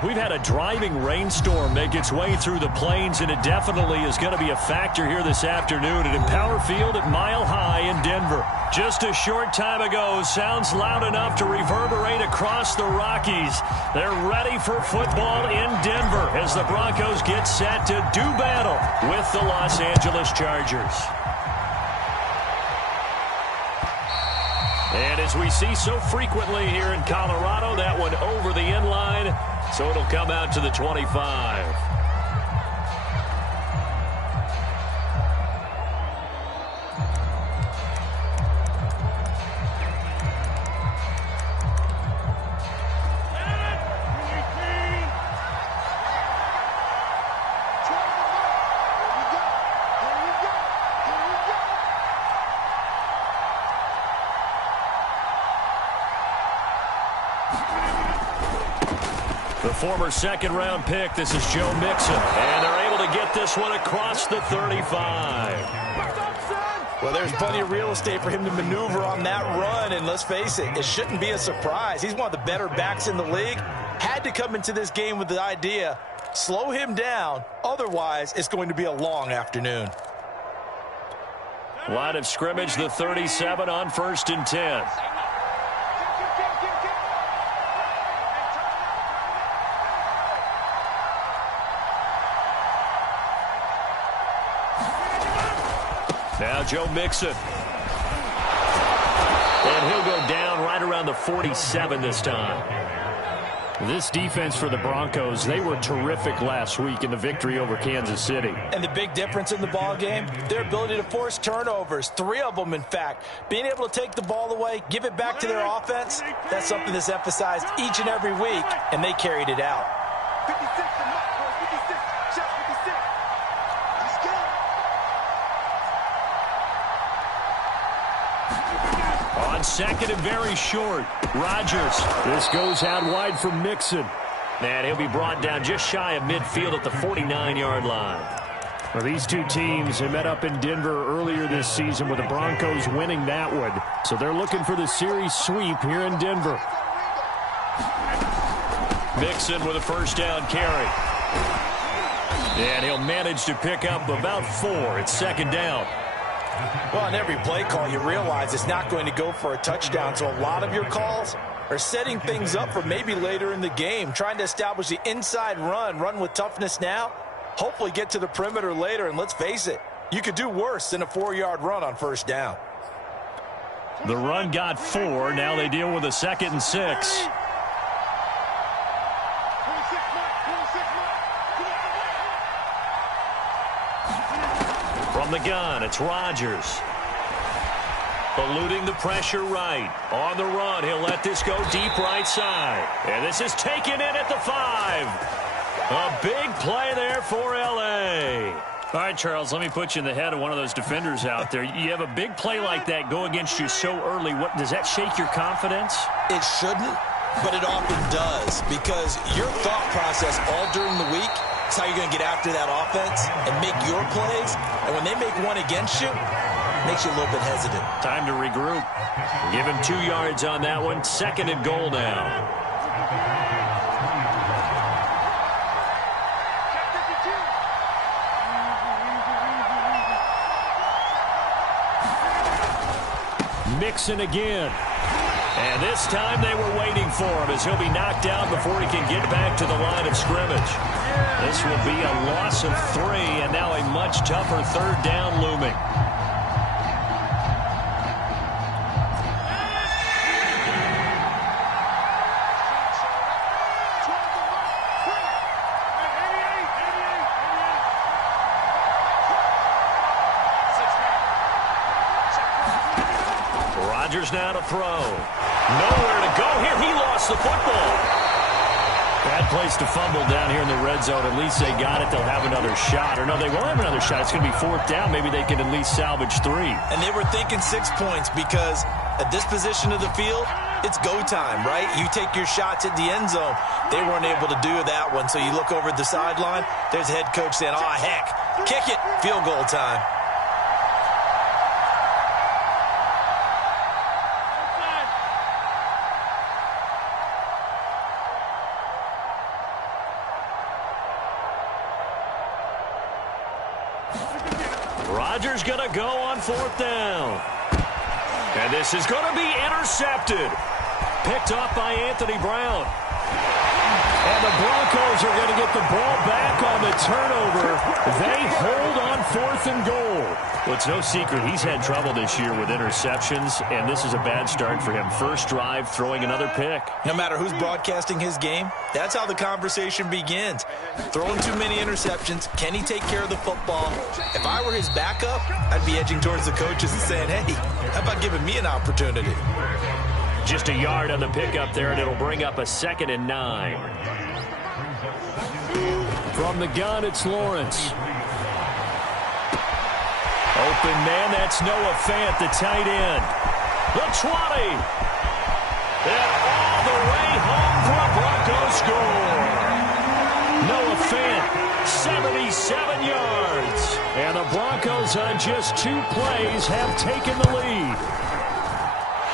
We've had a driving rainstorm make its way through the plains, and it definitely is going to be a factor here this afternoon at Empower Field at Mile High in Denver. Just a short time ago, sounds loud enough to reverberate across the Rockies. They're ready for football in Denver as the Broncos get set to do battle with the Los Angeles Chargers. And as we see so frequently here in Colorado, that one over the end line, so it'll come out to the 25. The former second-round pick, this is Joe Mixon. And they're able to get this one across the 35. Well, there's plenty of real estate for him to maneuver on that run. And let's face it, it shouldn't be a surprise. He's one of the better backs in the league. Had to come into this game with the idea, slow him down. Otherwise, it's going to be a long afternoon. Line of scrimmage, the 37 on 1st and 10. Now Joe Mixon. And he'll go down right around the 47 this time. This defense for the Broncos, they were terrific last week in the victory over Kansas City. And the big difference in the ball game, their ability to force turnovers, 3 of them in fact. Being able to take the ball away, give it back to their offense, that's something that's emphasized each and every week, and they carried it out. 56, shot 56. Let's go. On second and very short, Rodgers. This goes out wide for Mixon. And he'll be brought down just shy of midfield at the 49-yard line. Well, these two teams have met up in Denver earlier this season with the Broncos winning that one. So they're looking for the series sweep here in Denver. Mixon with a first down carry. And he'll manage to pick up about 4. It's second down. Well, on every play call, you realize it's not going to go for a touchdown. So a lot of your calls are setting things up for maybe later in the game, trying to establish the inside run with toughness now, hopefully get to the perimeter later. And let's face it, you could do worse than a 4-yard run on first down. The run got 4. Now they deal with a 2nd and 6. From the gun, it's Rodgers. Eluding the pressure right. On the run, he'll let this go deep right side. And this is taken in at the 5. A big play there for L.A. All right, Charles, let me put you in the head of one of those defenders out there. You have a big play like that go against you so early. What does that shake your confidence? It shouldn't, but it often does, because your thought process all during the week is how you're going to get after that offense and make your plays. And when they make one against you, it makes you a little bit hesitant. Time to regroup. Give him 2 yards on that one. 2nd and goal now. Mixon again. And this time they were waiting for him as he'll be knocked down before he can get back to the line of scrimmage. This will be a loss of 3, and now a much tougher 3rd down looming. Rodgers now to throw. Nowhere to go here. He lost the football. Bad place to fumble down here in the red zone. At least they got it. They'll have another shot. Or no, they won't have another shot. It's going to be 4th down. Maybe they can at least salvage 3. And they were thinking 6 points because at this position of the field, it's go time, right? You take your shots at the end zone. They weren't able to do that one. So you look over at the sideline. There's the head coach saying, oh, heck, kick it. Field goal time. Rodgers going to go on 4th down. And this is going to be intercepted. Picked off by Anthony Brown. And the Broncos are going to get the ball back on the turnover. They hold on 4th and goal. Well, it's no secret he's had trouble this year with interceptions, and this is a bad start for him. First drive, throwing another pick. No matter who's broadcasting his game, that's how the conversation begins. Throwing too many interceptions, can he take care of the football? If I were his backup, I'd be edging towards the coaches and saying, hey, how about giving me an opportunity? Just a yard on the pickup there, and it'll bring up a 2nd and 9. From the gun, it's Lawrence. Open man, that's Noah Fant, the tight end. The 20. And all the way home for a Broncos score. Noah Fant, 77 yards. And the Broncos on just 2 plays have taken the lead.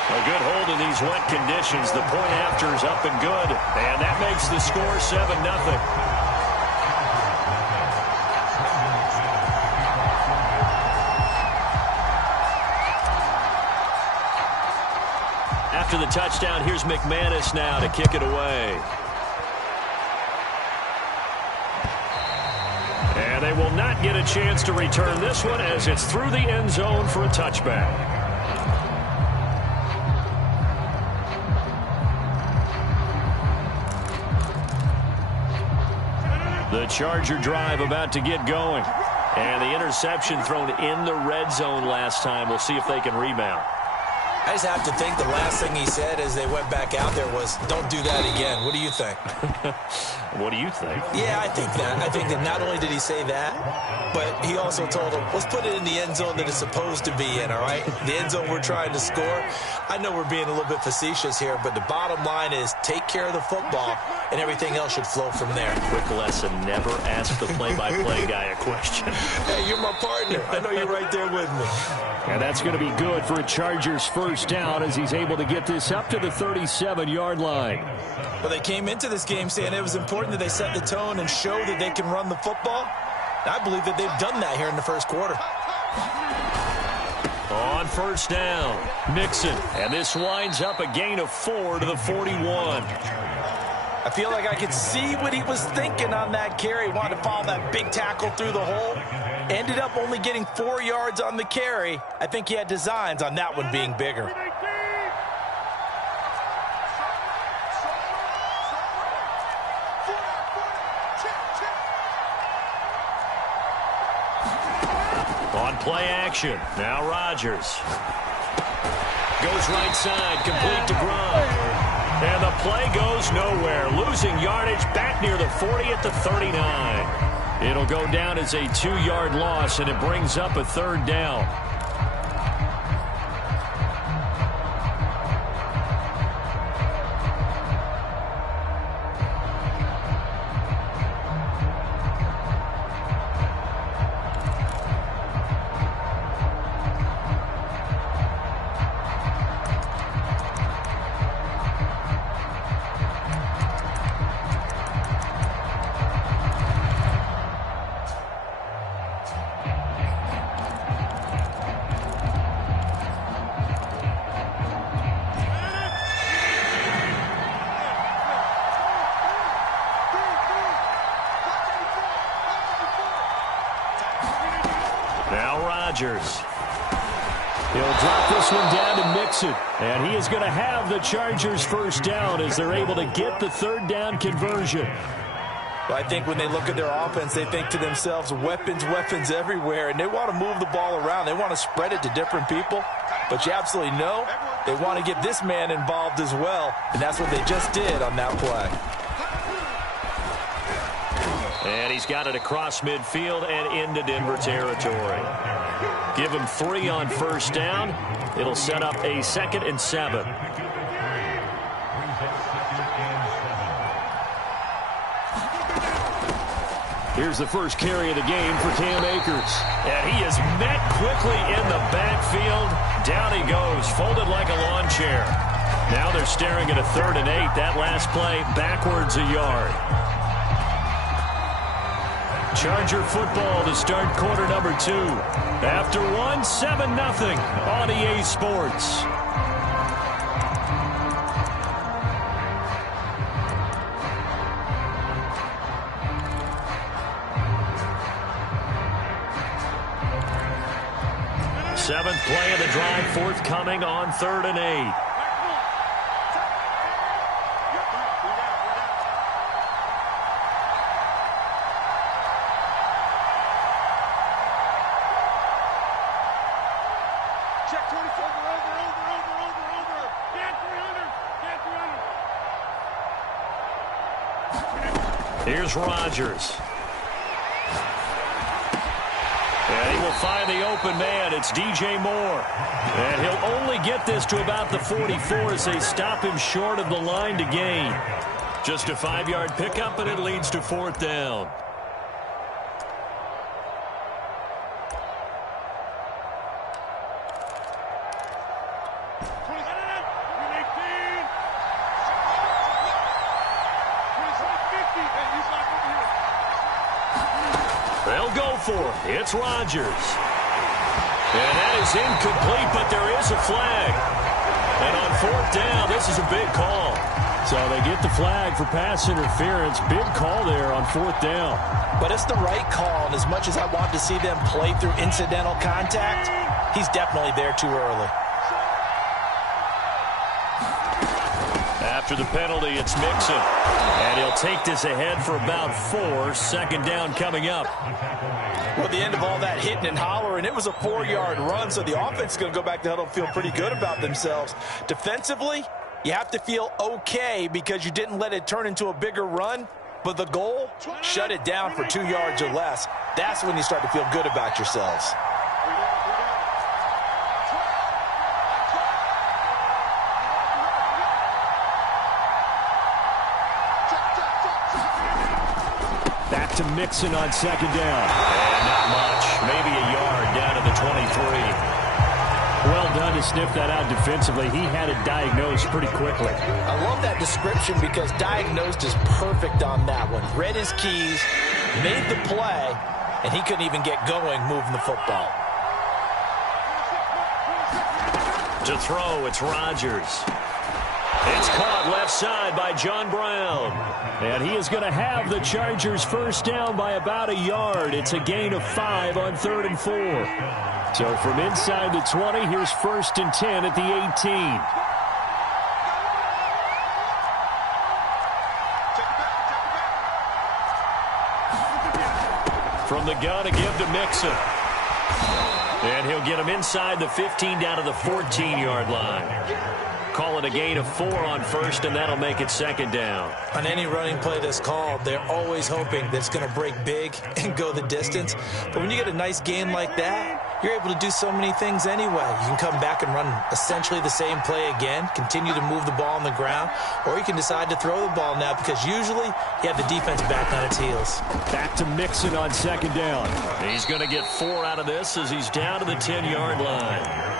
A good hold in these wet conditions. The point after is up and good. And that makes the score 7-0. After the touchdown, here's McManus now to kick it away. And they will not get a chance to return this one as it's through the end zone for a touchback. The Charger drive about to get going. And the interception thrown in the red zone last time. We'll see if they can rebound. I just have to think the last thing he said as they went back out there was, don't do that again. What do you think? What do you think? Yeah, I think that. I think that not only did he say that, but he also told him, let's put it in the end zone that it's supposed to be in, all right? The end zone we're trying to score. I know we're being a little bit facetious here, but the bottom line is take care of the football, and everything else should flow from there. Quick lesson, never ask the play-by-play guy a question. Hey, you're my partner. I know you're right there with me. And that's going to be good for a Chargers first down as he's able to get this up to the 37-yard line. Well, they came into this game saying it was important that they set the tone and show that they can run the football. I believe that they've done that here in the first quarter. On first down, Mixon. And this winds up a gain of 4 to the 41. I feel like I could see what he was thinking on that carry. He wanted to follow that big tackle through the hole. Ended up only getting 4 yards on the carry. I think he had designs on that one being bigger. On play action, now Rodgers. Goes right side, complete to Gronk. And the play goes nowhere. Losing yardage back near the 40 at the 39. It'll go down as a 2-yard loss, and it brings up a 3rd down. Rodgers. He'll drop this one down to Mixon. And he is going to have the Chargers first down as they're able to get the 3rd down conversion. Well, I think when they look at their offense, they think to themselves, weapons, weapons everywhere. And they want to move the ball around. They want to spread it to different people. But you absolutely know they want to get this man involved as well. And that's what they just did on that play. And he's got it across midfield and into Denver territory. Give him 3 on first down. It'll set up a 2nd and 7. Here's the first carry of the game for Cam Akers. And he is met quickly in the backfield. Down he goes, folded like a lawn chair. Now they're staring at a 3rd and 8. That last play backwards a yard. Charger football to start quarter number 2. After 1, 7-0 on EA Sports. Seventh play of the drive forthcoming on 3rd and 8. Here's Rodgers. And he will find the open man. It's DJ Moore. And he'll only get this to about the 44 as they stop him short of the line to gain. Just a 5-yard pickup, and it leads to 4th down. They'll go for it. It's Rodgers. And that is incomplete, but there is a flag. And on 4th down, this is a big call. So they get the flag for pass interference. Big call there on 4th down. But it's the right call, and as much as I want to see them play through incidental contact, he's definitely there too early. After the penalty, it's Mixon. And he'll take this ahead for about 4. 2nd down coming up. Well, at the end of all that hitting and hollering, it was a 4-yard run, so the offense is going to go back to huddle and feel pretty good about themselves. Defensively, you have to feel okay because you didn't let it turn into a bigger run, but the goal, shut it down for 2 yards or less. That's when you start to feel good about yourselves. Back to Mixon on 2nd down. And not much. Maybe a yard down to the 23. Well done to sniff that out defensively. He had it diagnosed pretty quickly. I love that description because diagnosed is perfect on that one. Read his keys, made the play, and he couldn't even get going moving the football. To throw, it's Rodgers. It's caught left side by John Brown. And he is going to have the Chargers first down by about a yard. It's a gain of 5 on 3rd and 4. So from inside the 20, here's 1st and 10 at the 18. From the gun to give to Mixon. And he'll get him inside the 15 down to the 14-yard line. Call it a gain of 4 on 1st, and that'll make it 2nd down. On any running play that's called, they're always hoping that it's going to break big and go the distance. But when you get a nice gain like that, you're able to do so many things anyway. You can come back and run essentially the same play again, continue to move the ball on the ground, or you can decide to throw the ball now because usually you have the defense back on its heels. Back to Mixon on 2nd down. He's going to get 4 out of this as he's down to the 10-yard line.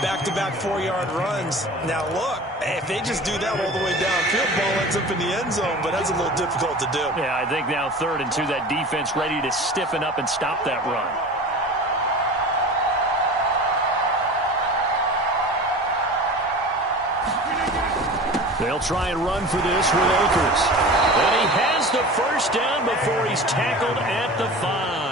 Back-to-back 4-yard runs. Now, look, if they just do that all the way downfield, ball ends up in the end zone, but that's a little difficult to do. Yeah, I think now 3rd and 2, that defense ready to stiffen up and stop that run. They'll try and run for this with Akers. And he has the first down before he's tackled at the 5.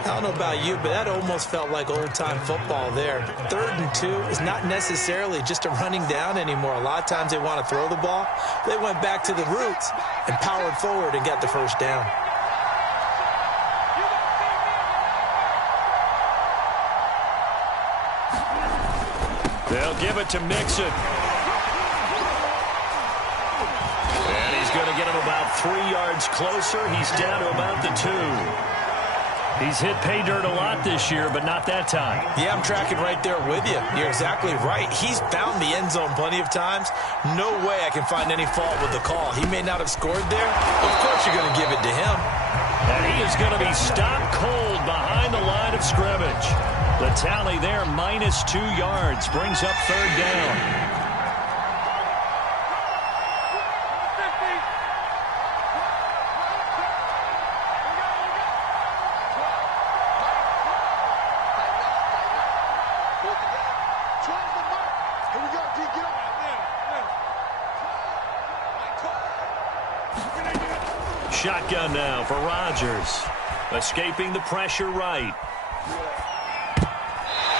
I don't know about you, but that almost felt like old-time football there. 3rd and 2 is not necessarily just a running down anymore. A lot of times they want to throw the ball. They went back to the roots and powered forward and got the first down. They'll give it to Mixon. And he's going to get him about 3 yards closer. He's down to about the 2. He's hit pay dirt a lot this year, but not that time. Yeah, I'm tracking right there with you. You're exactly right. He's found the end zone plenty of times. No way I can find any fault with the call. He may not have scored there. Of course you're going to give it to him. And he is going to be stopped cold behind the line of scrimmage. The tally there, minus 2 yards, brings up 3rd down. shotgun now for Rodgers. Escaping the pressure right.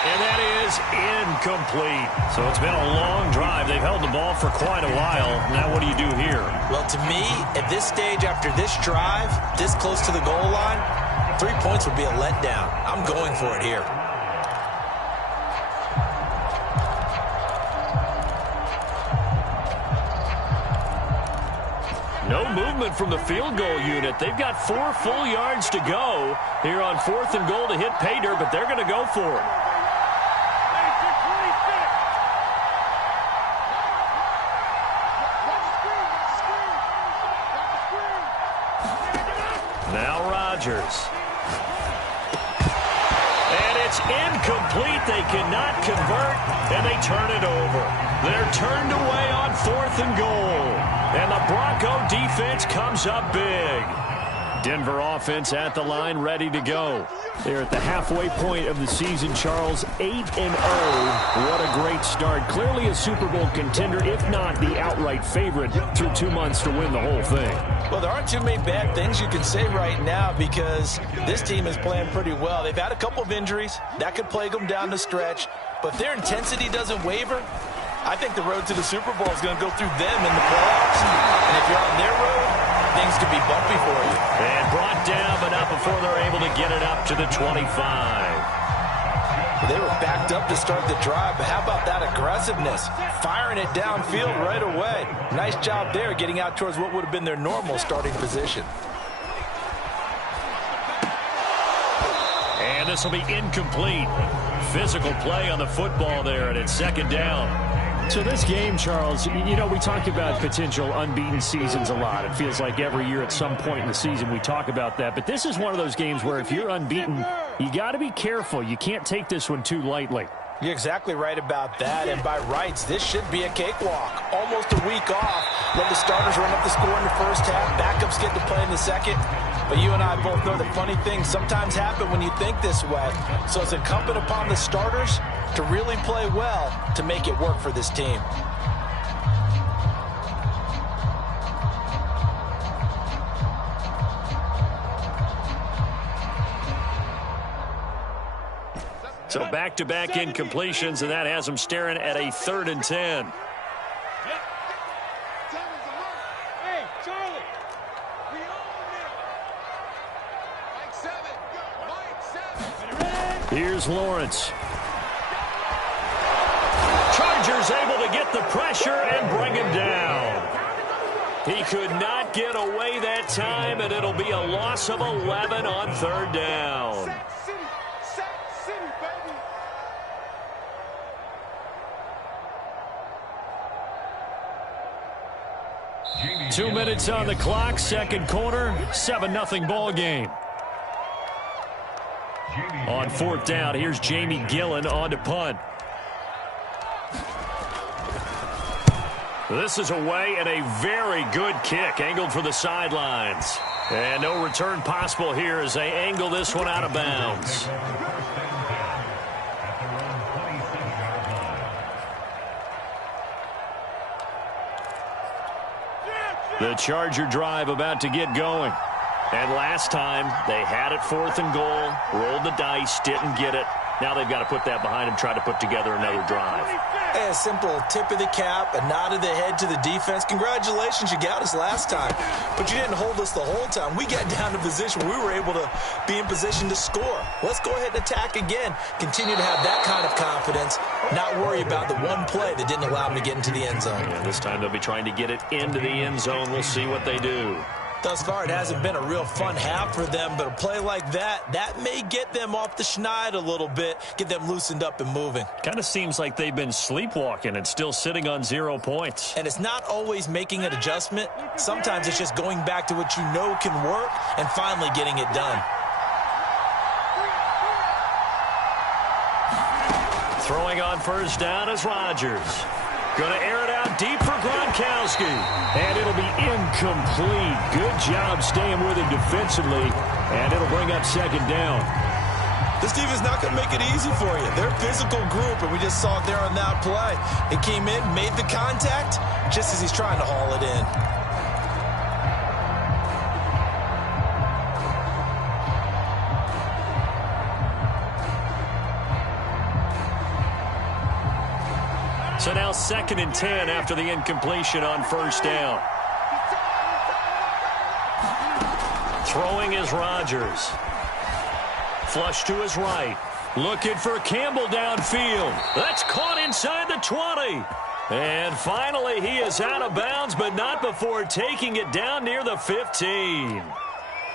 And that is incomplete. So it's been a long drive. They've held the ball for quite a while. Now what do you do here? Well, to me, at this stage after this drive, this close to the goal line, 3 points would be a letdown. I'm going for it here. No movement from the field goal unit. They've got 4 full yards to go here on 4th and goal to hit pay dirt, but they're going to go for it. Now Rodgers. And it's incomplete. They cannot convert, and they turn it over. They're turned away on 4th and goal. And the Bronco defense comes up big. Denver offense at the line, ready to go. They're at the halfway point of the season, Charles, 8-0. What a great start. Clearly a Super Bowl contender, if not the outright favorite, through 2 months to win the whole thing. Well, there aren't too many bad things you can say right now because this team is playing pretty well. They've had a couple of injuries. That could plague them down the stretch. But their intensity doesn't waver. I think the road to the Super Bowl is going to go through them in the playoffs. And if you're on their road, things could be bumpy for you. And brought down, but not before they're able to get it up to the 25. They were backed up to start the drive, but how about that aggressiveness? Firing it downfield right away. Nice job there getting out towards what would have been their normal starting position. And this will be incomplete. Physical play on the football there, and it's 2nd down. So this game, Charles, you know, we talked about potential unbeaten seasons a lot. It feels like every year at some point in the season we talk about that. But this is one of those games where if you're unbeaten, you got to be careful. You can't take this one too lightly. You're exactly right about that. And by rights, this should be a cakewalk. Almost a week off. Let the starters run up the score in the first half. Backups get to play in the second. But you and I both know the funny things sometimes happen when you think this way. So it's incumbent upon the starters to really play well to make it work for this team. So back-to-back incompletions, and that has them staring at a 3rd and 10. Hey, Charlie. Here's Lawrence. Chargers able to get the pressure and bring him down. He could not get away that time, and it'll be a loss of 11 on 3rd down. 2 minutes on the clock, 2nd quarter, 7-0 ball game. On 4th down, here's Jamie Gillen on to punt. This is away and a very good kick, angled for the sidelines. And no return possible here as they angle this one out of bounds. The Charger drive about to get going. And last time, they had it 4th and goal, rolled the dice, didn't get it. Now they've got to put that behind them, try to put together another drive. Hey, a simple tip of the cap, a nod of the head to the defense. Congratulations, you got us last time. But you didn't hold us the whole time. We got down to position where we were able to be in position to score. Let's go ahead and attack again. Continue to have that kind of confidence. Not worry about the one play that didn't allow them to get into the end zone. Yeah, this time they'll be trying to get it into the end zone. We'll see what they do. Thus far, it hasn't been a real fun half for them, but a play like that may get them off the schneid a little bit, get them loosened up and moving. Kind of seems like they've been sleepwalking and still sitting on 0 points. And it's not always making an adjustment. Sometimes it's just going back to what you know can work and finally getting it done. Throwing on 1st down is Rodgers. Going to air it out deep for Gronkowski. And it'll be incomplete. Good job staying with him defensively. And it'll bring up 2nd down. This team is not going to make it easy for you. They're a physical group, and we just saw it there on that play. It came in, made the contact, just as he's trying to haul it in. So now 2nd and 10 after the incompletion on first down. Throwing is Rodgers. Flush to his right. Looking for Campbell downfield. That's caught inside the 20. And finally, he is out of bounds, but not before taking it down near the 15.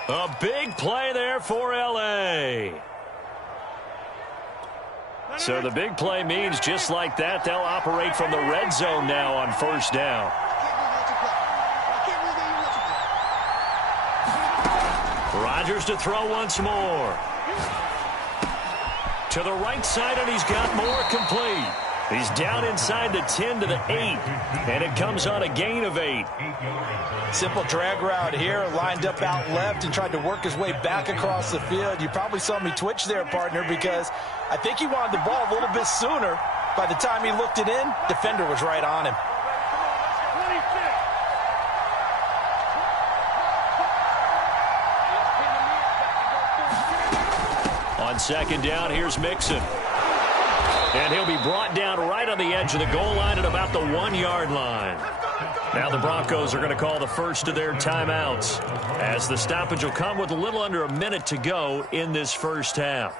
A big play there for L.A. So the big play means just like that, they'll operate from the red zone now on first down. Rodgers to throw once more. To the right side, and he's got more complete. He's down inside the 10 to the 8, and it comes on a gain of 8. Simple drag route here, lined up out left and tried to work his way back across the field. You probably saw me twitch there, partner, because I think he wanted the ball a little bit sooner. By the time he looked it in, defender was right on him. On second down, here's Mixon. And he'll be brought down right on the edge of the goal line at about the 1-yard line. Now the Broncos are going to call the first of their timeouts, as the stoppage will come with a little under a minute to go in this first half.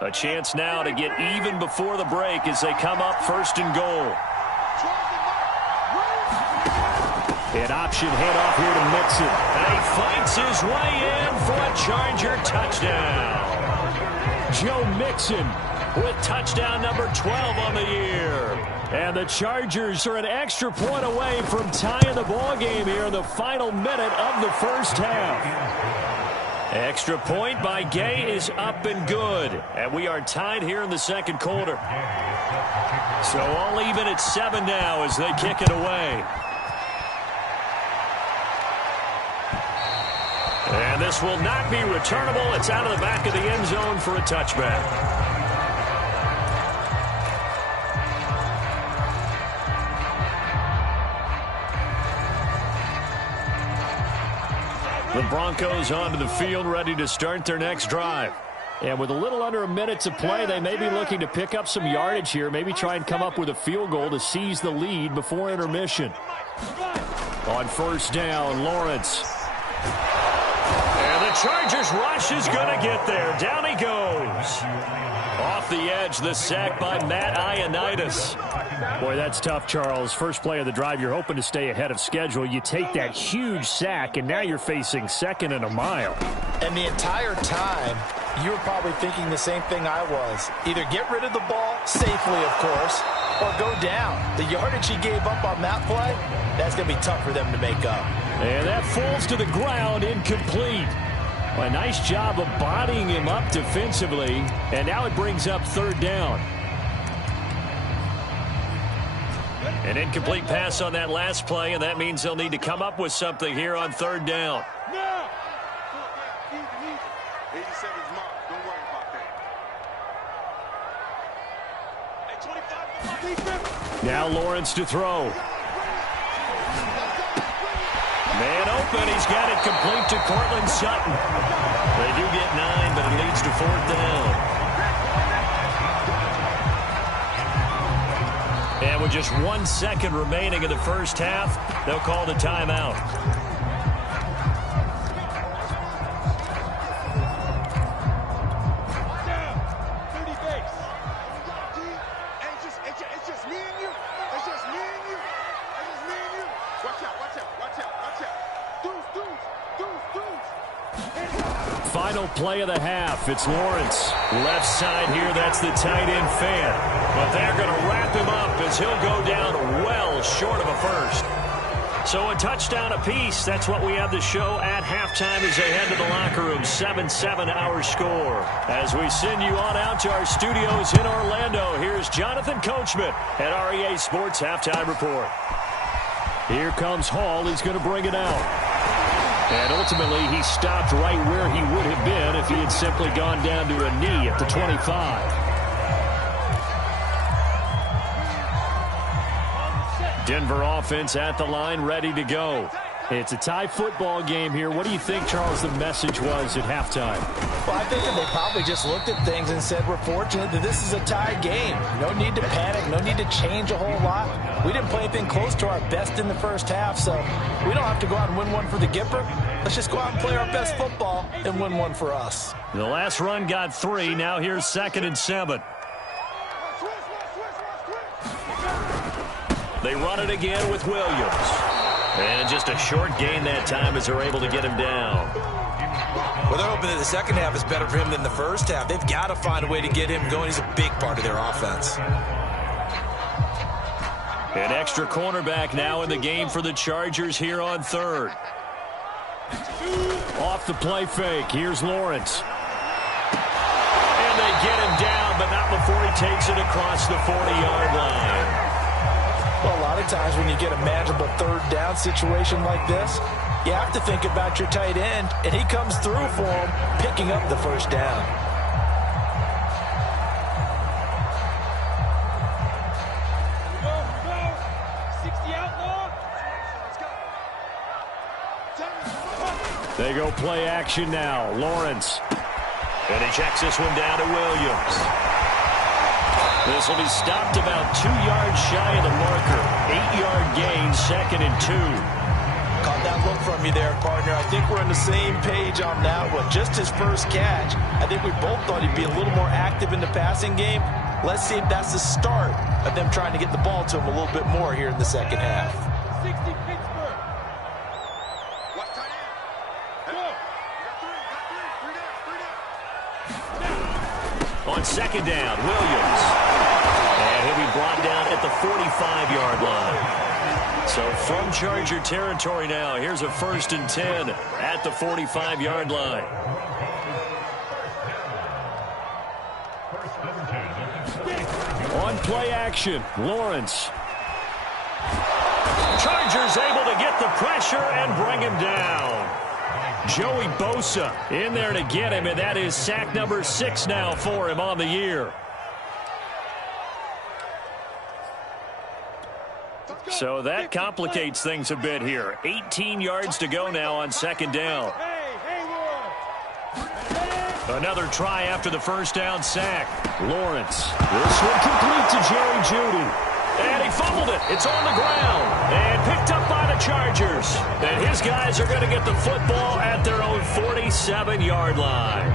A chance now to get even before the break as they come up 1st and goal. An option handoff here to Mixon. And he fights his way in for a Charger touchdown. Joe Mixon With touchdown number 12 on the year. And the Chargers are an extra point away from tying the ball game here in the final minute of the first half. Extra point by Gay is up and good. And we are tied here in the second quarter. So all even at 7 now as they kick it away. And this will not be returnable. It's out of the back of the end zone for a touchback. The Broncos onto the field, ready to start their next drive. And with a little under a minute to play, they may be looking to pick up some yardage here, maybe try and come up with a field goal to seize the lead before intermission. On first down, Lawrence. And the Chargers rush is going to get there. Down he goes. Off the edge, the sack by Matt Ioannidis. Boy, that's tough, Charles. First play of the drive, you're hoping to stay ahead of schedule. You take that huge sack, and now you're facing 2nd and a mile. And the entire time, you were probably thinking the same thing I was. Either get rid of the ball, safely, of course, or go down. The yardage he gave up on that play, that's going to be tough for them to make up. And that falls to the ground, incomplete. Well, a nice job of bodying him up defensively, and now it brings up 3rd down. An incomplete pass on that last play, and that means they'll need to come up with something here on 3rd down. Now Lawrence to throw. Man open, he's got it complete to Cortland Sutton. They do get 9, but it leads to 4th down. And with just 1 second remaining in the first half, they'll call the timeout. Final play of the half. It's Lawrence. Left side here, that's the tight end fan. But they're going to wrap him up as he'll go down well short of a first. So a touchdown apiece. That's what we have to show at halftime as they head to the locker room. 7-7 our score. As we send you on out to our studios in Orlando, here's Jonathan Coachman at REA Sports Halftime Report. Here comes Hall. He's going to bring it out. And ultimately, he stopped right where he would have been if he had simply gone down to a knee at the 25. Denver offense at the line, ready to go. It's a tie football game here. What do you think, Charles, the message was at halftime? Well, I think that they probably just looked at things and said, we're fortunate that this is a tie game. No need to panic. No need to change a whole lot. We didn't play anything close to our best in the first half, so we don't have to go out and win one for the Gipper. Let's just go out and play our best football and win one for us. The last run got 3. Now here's 2nd and 7. They run it again with Williams. And just a short gain that time as they're able to get him down. Well, they're hoping that the second half is better for him than the first half. They've got to find a way to get him going. He's a big part of their offense. An extra cornerback now in the game for the Chargers here on 3rd. Off the play fake. Here's Lawrence. And they get him down, but not before he takes it across the 40-yard line. Well, a lot of times when you get a manageable 3rd down situation like this, you have to think about your tight end, and he comes through for him, picking up the first down. They go play action now. Lawrence. And he checks this one down to Williams. This will be stopped about 2 yards shy of the marker. 8-yard gain, 2nd and 2. Caught that look from you there, partner. I think we're on the same page on that one. Just his first catch. I think we both thought he'd be a little more active in the passing game. Let's see if that's the start of them trying to get the ball to him a little bit more here in the second half. 60 Pittsburgh. Watch tight end. Go. On 2nd down, Williams. And he'll be brought down at the 45-yard line. So from Charger territory now, here's a 1st and 10 at the 45-yard line. On play action, Lawrence. Chargers able to get the pressure and bring him down. Joey Bosa in there to get him, and that is sack number 6 now for him on the year. So that complicates things a bit here. 18 yards to go now on 2nd down. Another try after the first down sack. Lawrence. This one complete to Jerry Jeudy. And he fumbled it. It's on the ground. And picked up by the Chargers. And his guys are going to get the football at their own 47-yard line.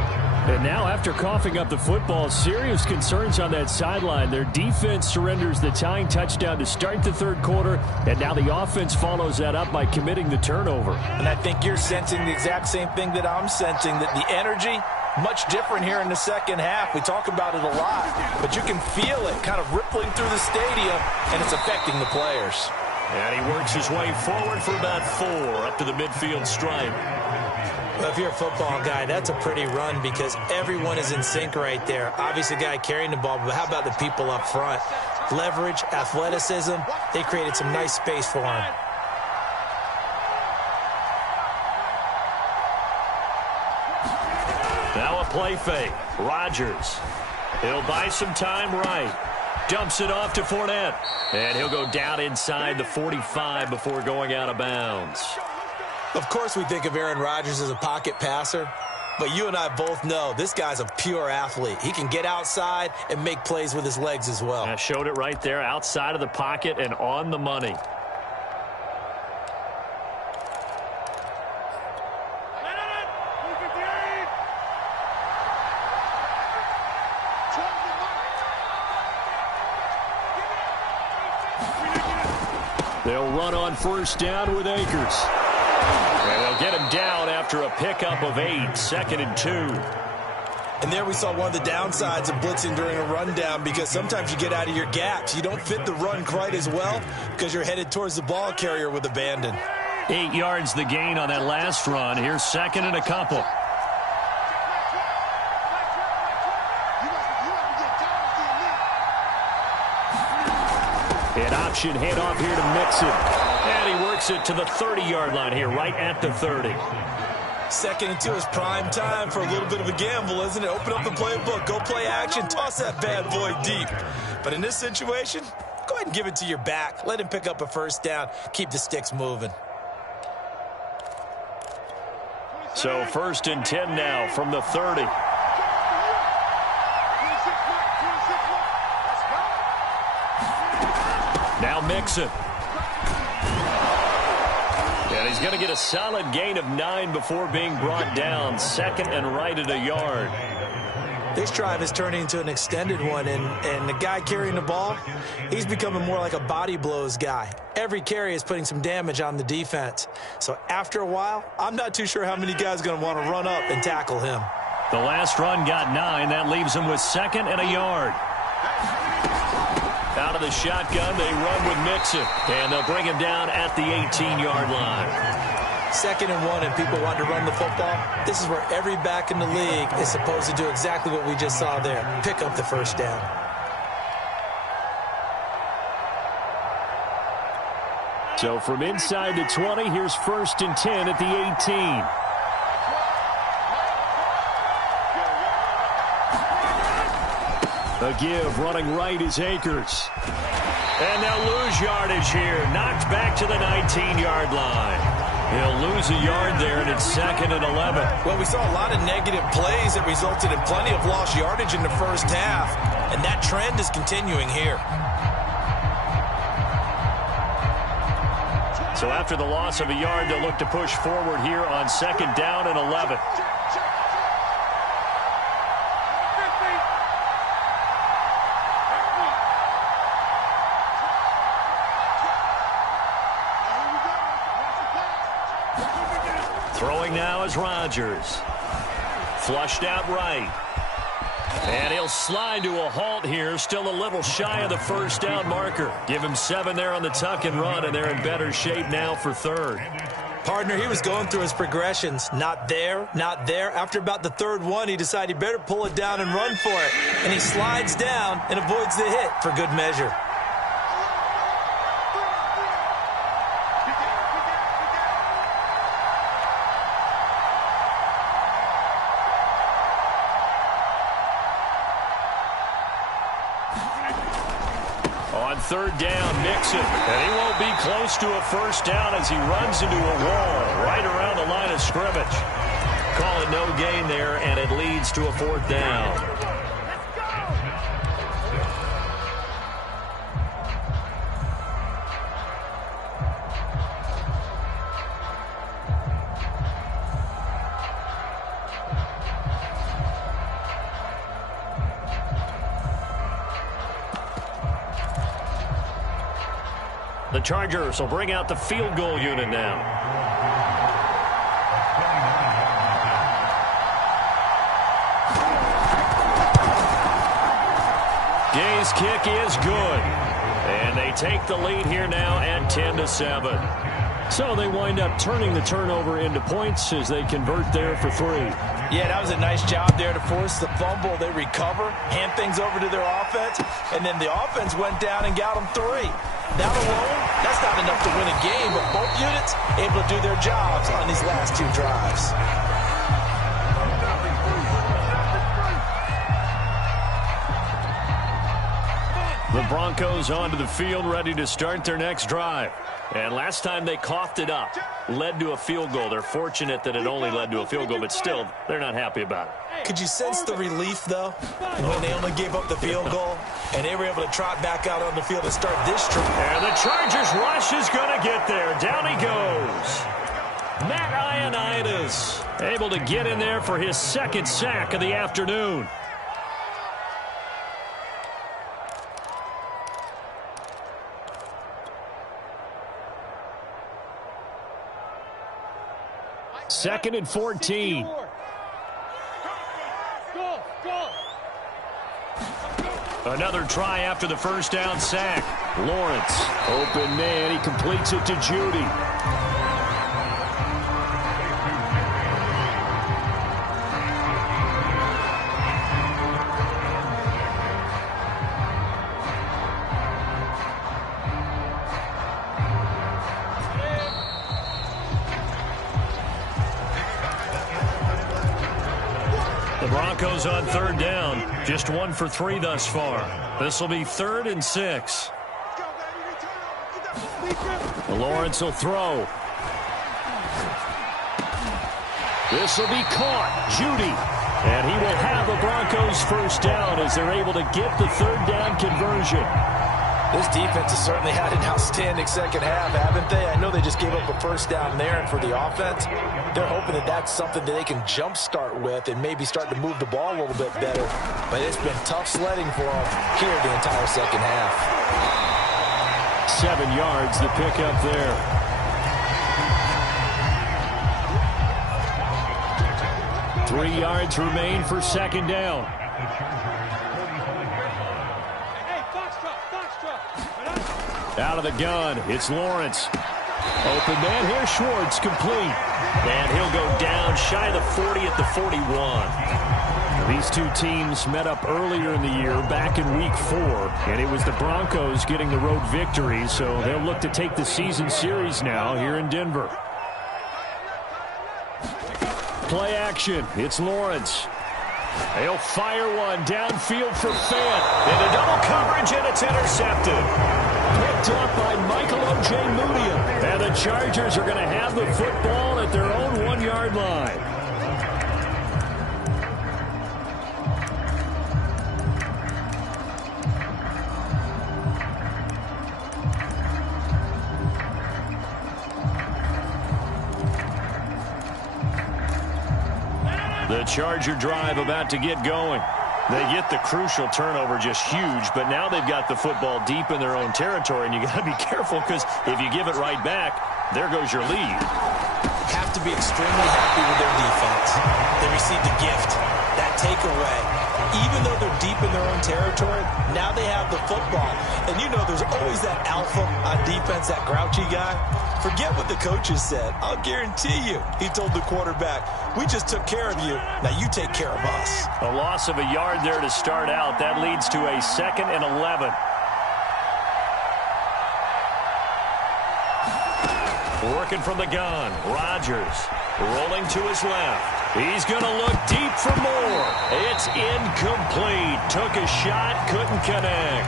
And now after coughing up the football, serious concerns on that sideline. Their defense surrenders the tying touchdown to start the 3rd quarter. And now the offense follows that up by committing the turnover. And I think you're sensing the exact same thing that I'm sensing, that the energy much different here in the second half. We talk about it a lot, but you can feel it kind of rippling through the stadium, and it's affecting the players. And he works his way forward for about 4 up to the midfield stripe. Well, if you're a football guy, that's a pretty run because everyone is in sync right there. Obviously, the guy carrying the ball, but how about the people up front? Leverage, athleticism, they created some nice space for him. Now a play fake. Rodgers. He'll buy some time right. Dumps it off to Fournette. And he'll go down inside the 45 before going out of bounds. Of course we think of Aaron Rodgers as a pocket passer, but you and I both know this guy's a pure athlete. He can get outside and make plays with his legs as well. I showed it right there, outside of the pocket and on the money. They'll run on 1st down with Akers. And they'll get him down after a pickup of 8, 2nd and 2. And there we saw one of the downsides of blitzing during a rundown because sometimes you get out of your gaps. You don't fit the run quite as well because you're headed towards the ball carrier with abandon. 8 yards the gain on that last run. Here's 2nd and a couple. An option handoff here to Mixon. And he works it to the 30-yard line here, right at the 30. 2nd and 2 is prime time for a little bit of a gamble, isn't it? Open up the playbook, go play action, toss that bad boy deep. But in this situation, go ahead and give it to your back. Let him pick up a 1st down. Keep the sticks moving. So 1st and 10 now from the 30. Now Mixon. And he's going to get a solid gain of 9 before being brought down. 2nd and right at a yard. This drive is turning into an extended one, and the guy carrying the ball, he's becoming more like a body blows guy. Every carry is putting some damage on the defense. So after a while, I'm not too sure how many guys are going to want to run up and tackle him. The last run got 9. That leaves him with 2nd and a yard. Out of the shotgun, they run with Mixon, and they'll bring him down at the 18-yard line. 2nd and 1, and people want to run the football. This is where every back in the league is supposed to do exactly what we just saw there, pick up the first down. So from inside the 20, here's 1st and 10 at the 18. A give running right is Akers. And they'll lose yardage here. Knocked back to the 19-yard line. He'll lose a yard there, and it's 2nd and 11. Well, we saw a lot of negative plays that resulted in plenty of lost yardage in the first half, and that trend is continuing here. So after the loss of a yard, they'll look to push forward here on 2nd down and 11. Throwing now is Rodgers. Flushed out right. And he'll slide to a halt here. Still a little shy of the first down marker. Give him 7 there on the tuck and run, and they're in better shape now for 3rd. Partner, he was going through his progressions. Not there, not there. After about the 3rd one, he decided he better pull it down and run for it. And he slides down and avoids the hit for good measure. On 3rd down, Mixon. And he won't be close to a first down as he runs into a wall right around the line of scrimmage. Calling no gain there, and it leads to a 4th down. The Chargers will bring out the field goal unit now. Gay's kick is good. And they take the lead here now at 10-7. So they wind up turning the turnover into points as they convert there for 3. Yeah, that was a nice job there to force the fumble. They recover, hand things over to their offense, and then the offense went down and got them 3. That alone, that's not enough to win a game, but both units able to do their jobs on these last 2 drives. The Broncos onto the field, ready to start their next drive. And last time they coughed it up, led to a field goal. They're fortunate that it only led to a field goal, but still, they're not happy about it. Could you sense the relief, though, when they only gave up the field goal and they were able to trot back out on the field and start this drive? And the Chargers rush is going to get there. Down he goes. Matt Ioannidis able to get in there for his 2nd sack of the afternoon. Second and 14. Another try after the first down sack. Lawrence, open man. He completes it to Judy. The Broncos on 3rd down. Just 1 for 3 thus far. This will be 3rd and 6. Lawrence will throw. This will be caught. Judy. And he will have the Broncos first down as they're able to get the third down conversion. This defense has certainly had an outstanding second half, haven't they? I know they just gave up a first down there, and for the offense, they're hoping that that's something that they can jumpstart with and maybe start to move the ball a little bit better. But it's been tough sledding for them here the entire second half. 7 yards the pickup there. Three yards remain for second down. Out of the gun, it's Lawrence. Open man here, Schwartz, complete. And he'll go down shy of the 40 at the 41. These two teams met up earlier in the year, back in week 4, and it was the Broncos getting the road victory, so they'll look to take the season series now here in Denver. Play action, it's Lawrence. They'll fire one downfield for Fant. Into double coverage, and it's intercepted. Picked up by Michael Ojemudia. And the Chargers are going to have the football at their own 1-yard line. The Charger drive about to get going. They get the crucial turnover, just huge, but now they've got the football deep in their own territory, and you got to be careful because if you give it right back, there goes your lead. Have to be extremely happy with their defense. They received a gift, that takeaway. Even though they're deep in their own territory, now they have the football. And you know there's always that alpha on defense, that grouchy guy. Forget what the coaches said. I'll guarantee you, he told the quarterback, we just took care of you. Now you take care of us. A loss of a yard there to start out. That leads to a 2nd and 11. Working from the gun. Rodgers rolling to his left. He's going to look deep for more. It's incomplete. Took a shot, couldn't connect.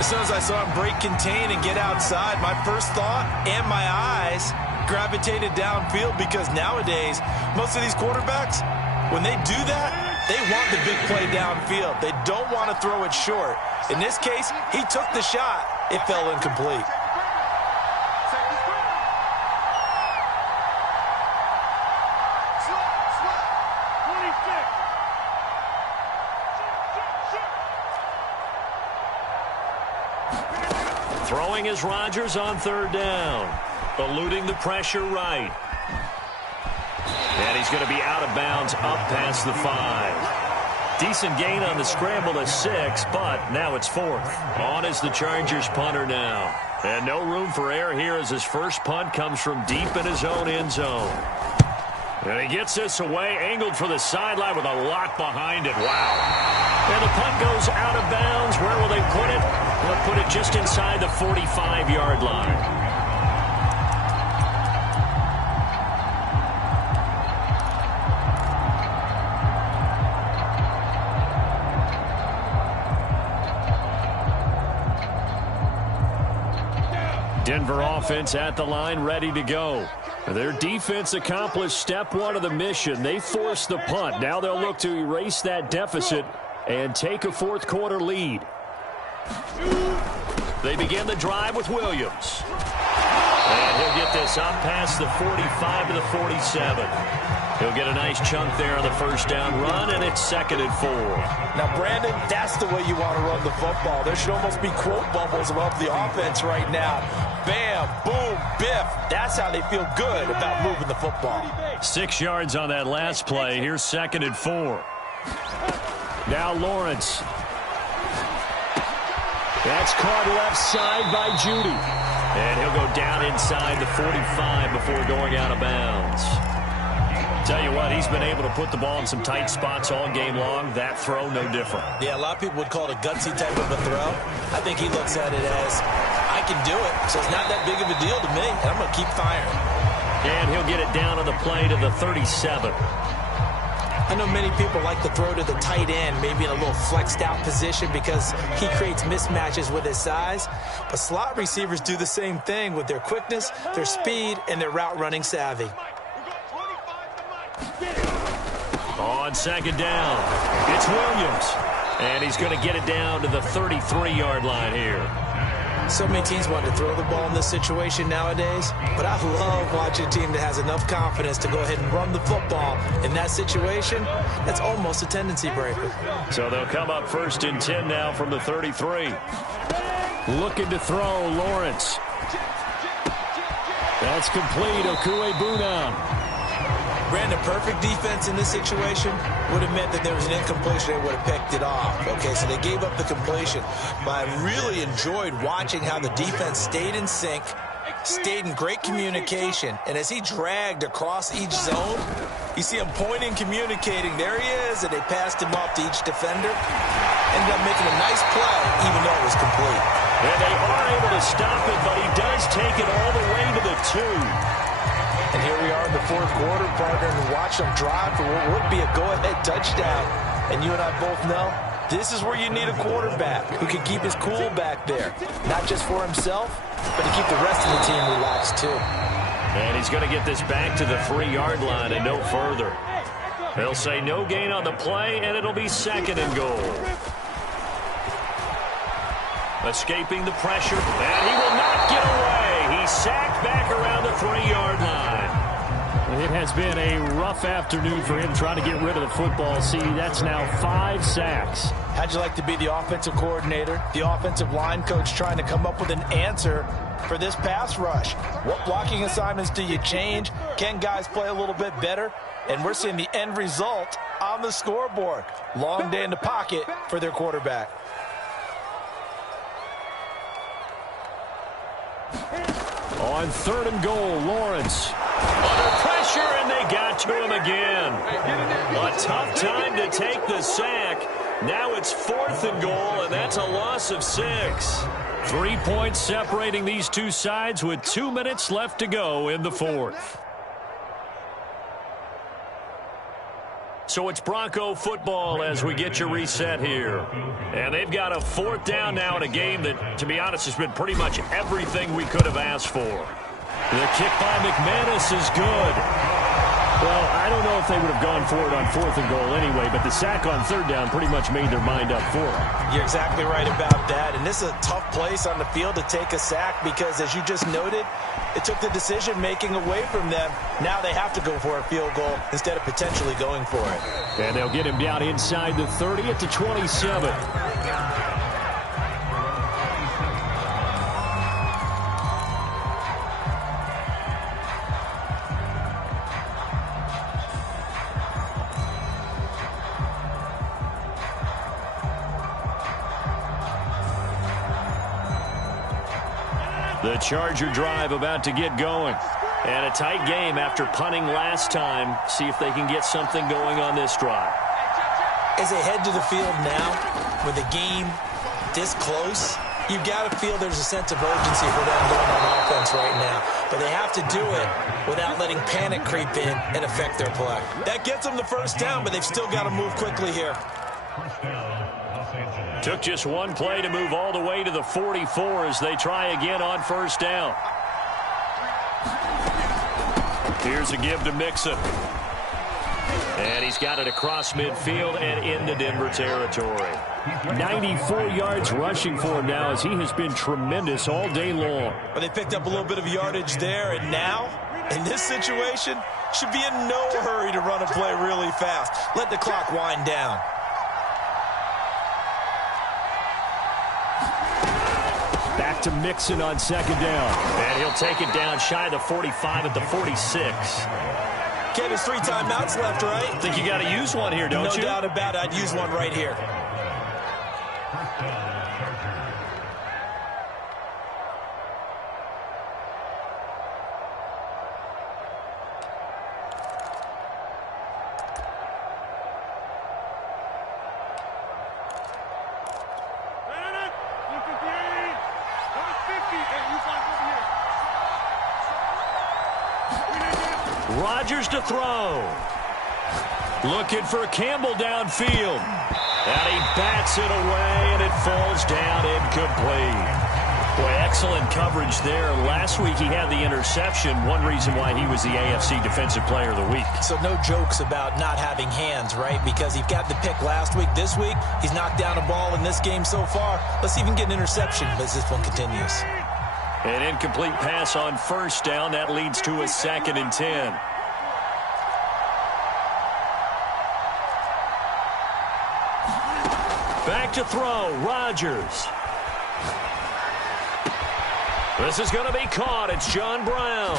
As soon as I saw him break contain and get outside, my first thought and my eyes gravitated downfield, because nowadays, most of these quarterbacks, when they do that, they want the big play downfield. They don't want to throw it short. In this case, he took the shot. It fell incomplete. Throwing is Rodgers on third down. Eluding the pressure right. And he's going to be out of bounds up past the 5. Decent gain on the scramble to 6, but now it's 4th. On is the Chargers punter now. And no room for error here as his first punt comes from deep in his own end zone. And he gets this away, angled for the sideline with a lot behind it. Wow. And the punt goes out of bounds. Where will they put it? They'll put it just inside the 45-yard line. Denver offense at the line, ready to go. Their defense accomplished step 1 of the mission. They forced the punt. Now they'll look to erase that deficit and take a 4th quarter lead. They begin the drive with Williams. And he'll get this up past the 45 to the 47. He'll get a nice chunk there on the first down run, and it's 2nd and 4. Now, Brandon, that's the way you want to run the football. There should almost be quote bubbles above the offense right now. Bam, boom, biff. That's how they feel good about moving the football. 6 yards on that last play. Here's 2nd and 4. Now Lawrence. That's caught left side by Judy. And he'll go down inside the 45 before going out of bounds. Tell you what, he's been able to put the ball in some tight spots all game long. That throw, no different. Yeah, a lot of people would call it a gutsy type of a throw. I think he looks at it as, I can do it, so it's not that big of a deal to me, and I'm going to keep firing. And he'll get it down on the play to the 37. I know many people like to throw to the tight end, maybe in a little flexed out position because he creates mismatches with his size. But slot receivers do the same thing with their quickness, their speed, and their route running savvy. On second down, it's Williams. And he's going to get it down to the 33-yard line here. So many teams want to throw the ball in this situation nowadays, but I love watching a team that has enough confidence to go ahead and run the football. In that situation, that's almost a tendency breaker. So they'll come up 1st and 10 now from the 33. Looking to throw, Lawrence. That's complete. Okuegbunam. Brandon, perfect defense in this situation would have meant that there was an incompletion. They would have picked it off. Okay, so they gave up the completion. But I really enjoyed watching how the defense stayed in sync, stayed in great communication. And as he dragged across each zone, you see him pointing, communicating. There he is, and they passed him off to each defender. Ended up making a nice play, even though it was complete. And they are able to stop it, but he does take it all the way to the 2. And here we are in the 4th quarter, partner, and watch them drive for what would be a go-ahead touchdown. And you and I both know this is where you need a quarterback who can keep his cool back there, not just for himself, but to keep the rest of the team relaxed too. And he's going to get this back to the 3-yard line and no further. They'll say no gain on the play, and it'll be 2nd and goal. Escaping the pressure, and he will not get away. He's sacked back around the 3-yard line. It has been a rough afternoon for him trying to get rid of the football. See, that's now 5 sacks. How'd you like to be the offensive coordinator, the offensive line coach trying to come up with an answer for this pass rush? What blocking assignments do you change? Can guys play a little bit better? And we're seeing the end result on the scoreboard. Long day in the pocket for their quarterback. On 3rd and goal, Lawrence. Under pressure, and they got to him again. A tough time to take the sack. Now it's 4th and goal, and that's a loss of 6. 3 points separating these two sides with 2 minutes left to go in the 4th. So it's Bronco football as we get you reset here. And they've got a 4th down now in a game that, to be honest, has been pretty much everything we could have asked for. The kick by McManus is good. Well, I don't know if they would have gone for it on 4th and goal anyway, but the sack on 3rd down pretty much made their mind up for it. You're exactly right about that. And this is a tough place on the field to take a sack because, as you just noted, it took the decision-making away from them. Now they have to go for a field goal instead of potentially going for it. And they'll get him down inside the 30 at the 27. The Charger drive about to get going. And a tight game after punting last time. See if they can get something going on this drive. As they head to the field now, with the game this close, you've got to feel there's a sense of urgency for them going on offense right now. But they have to do it without letting panic creep in and affect their play. That gets them the 1st down, but they've still got to move quickly here. Took just one play to move all the way to the 44 as they try again on 1st down. Here's a give to Mixon. And he's got it across midfield and into Denver territory. 94 yards rushing for him now as he has been tremendous all day long. But they picked up a little bit of yardage there, and now, in this situation, should be in no hurry to run a play really fast. Let the clock wind down. Back to Mixon on 2nd down. And he'll take it down shy of the 45 at the 46. Ken, there's 3 timeouts left, right? I think you got to use one here, don't you? No doubt about it. I'd use one right here. Rodgers to throw. Looking for Campbell downfield. And he bats it away, and it falls down incomplete. Boy, excellent coverage there. Last week he had the interception, one reason why he was the AFC Defensive Player of the Week. So no jokes about not having hands, right? Because he got the pick last week. This week, he's knocked down a ball in this game so far. Let's even get an interception as this one continues. An incomplete pass on first down. That leads to a 2nd and 10. Back to throw, Rodgers. This is going to be caught. It's John Brown.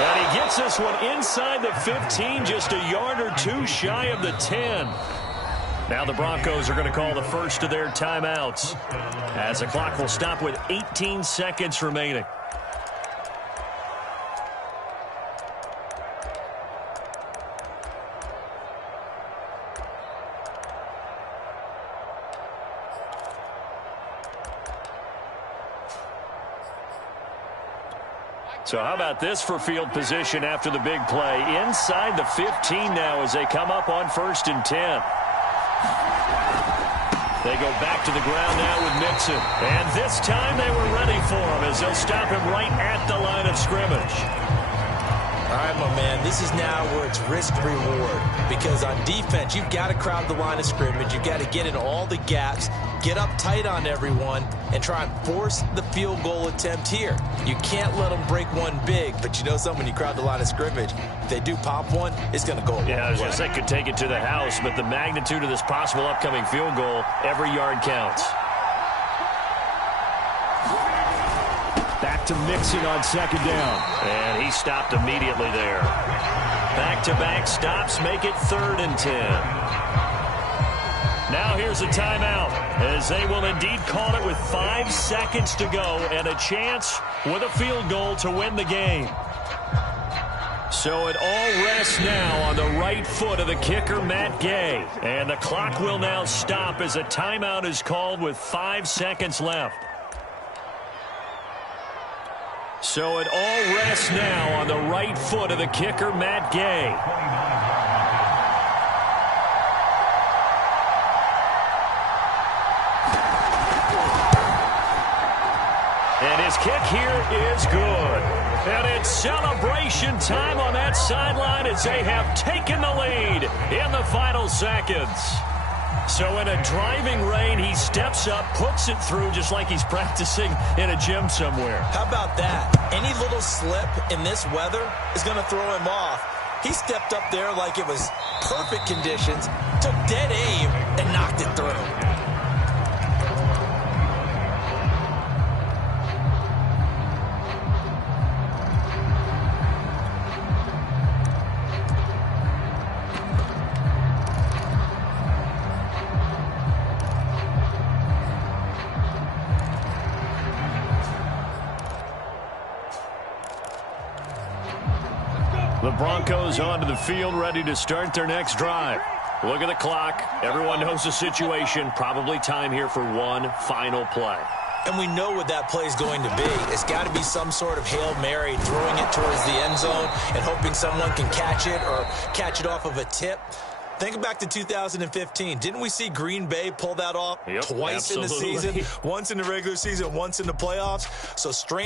And he gets this one inside the 15, just a yard or two shy of the 10. Now the Broncos are going to call the first of their timeouts, as the clock will stop with 18 seconds remaining. So how about this for field position after the big play? Inside the 15 now as they come up on 1st and 10. They go back to the ground now with Mixon. And this time they were ready for him as they'll stop him right at the line of scrimmage. All right, my man, this is now where it's risk-reward. Because on defense, you've got to crowd the line of scrimmage. You've got to get in all the gaps, get up tight on everyone, and try and force the field goal attempt here. You can't let them break one big, but you know something, when you crowd the line of scrimmage, if they do pop one, it's going to go a long way. Yeah, I was going to say could take it to the house, but the magnitude of this possible upcoming field goal, every yard counts. Back to Mixon on 2nd down. And he stopped immediately there. Back-to-back stops make it 3rd and 10. Now here's a timeout, as they will indeed call it with 5 seconds to go and a chance with a field goal to win the game. So it all rests now on the right foot of the kicker, Matt Gay. And the clock will now stop as a timeout is called with 5 seconds left. So it all rests now on the right foot of the kicker, Matt Gay. And his kick here is good. And it's celebration time on that sideline as they have taken the lead in the final seconds. So in a driving rain, he steps up, puts it through just like he's practicing in a gym somewhere. How about that? Any little slip in this weather is going to throw him off. He stepped up there like it was perfect conditions, took dead aim, and knocked it through. The Broncos onto the field, ready to start their next drive. Look at the clock. Everyone knows the situation. Probably time here for one final play. And we know what that play is going to be. It's got to be some sort of Hail Mary, throwing it towards the end zone and hoping someone can catch it or catch it off of a tip. Think back to 2015. Didn't we see Green Bay pull that off twice absolutely. in the season? Once in the regular season, once in the playoffs. So strange.